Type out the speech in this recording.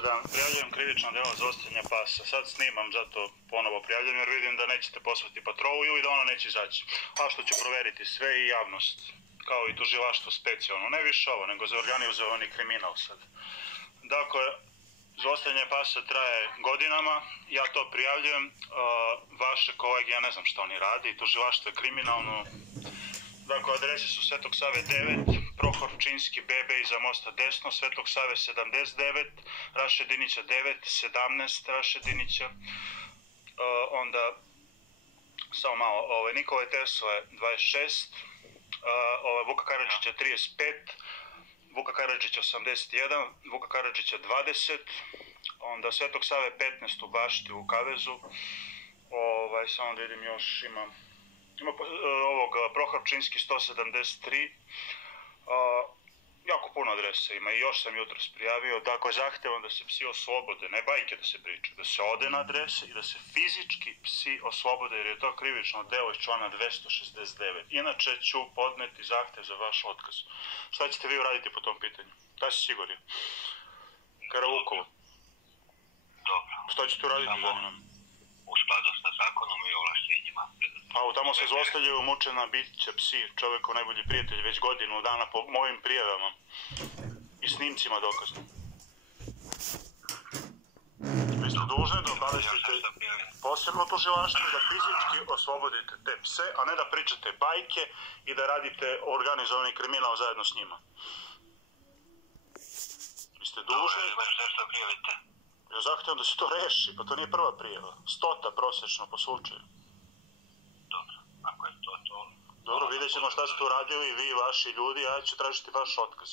Dobar dan, prijavljujem krivično delo za ostavljanje pasa. Sad snimam, zato ponovo prijavljujem jer vidim da nećete poslati patrolu i da ona neće izaći. A što će proveriti sve i javnost, kao i tužilaštvo specijalno. Ne više ovo, nego za organizovani kriminal sad. Dakle, zlostavljanje pasa traje godinama, ja to prijavljujem, vaše kolege, ja ne znam šta oni radi, tužilaštvo je kriminalno. Dakle, adrese su Svetog Save 9, Prohorčinski BB iza mosta desno, Svetog Save 79, Rašedinića 9, 17 Rašedinića, onda, samo malo, Nikole Tesle 26, Vuka Karadžića 35, Vuka Karadžića 81, Vuka Karadžića 20, onda Svetog Save 15 u Bašti u Kavezu, samo da vidim još imam ovog Prohorčinski 173, jako puno adresa ima i još sam jutros prijavio. Dakle, zahtevam da se psi oslobode, ne bajke da se priča, da se ode na adrese i da se fizički psi oslobode, jer je to krivično delo iz člana 269. Inače ću podneti zahtev za vaš otkaz. Šta ćete vi uraditi po tom pitanju? Da si siguran? Karavukovo. Dobro. Šta ćete uraditi, zanimam? U skladu sa zakonom i ovlašćenjima. A tamo se zlostavljaju mučena bića, psi, čovjekov najbolji prijatelj, već godinu dana po mojim prijavama i snimcima dokazno. Vi ste dužni da obavestite posebno tužilaštvo da fizički oslobodite te pse, a ne da pričate bajke i da radite organizovani kriminal zajedno s njima. Vi ste dužni... Zašto prijavite? Ja zahtevam da se to reši, pa to nije prva prijava. 100 prosečno po slučaju. Dobro, ako je to... Dobro, vidjet ćemo šta ste uradili vi i vaši ljudi, ja ću tražiti vaš otkaz.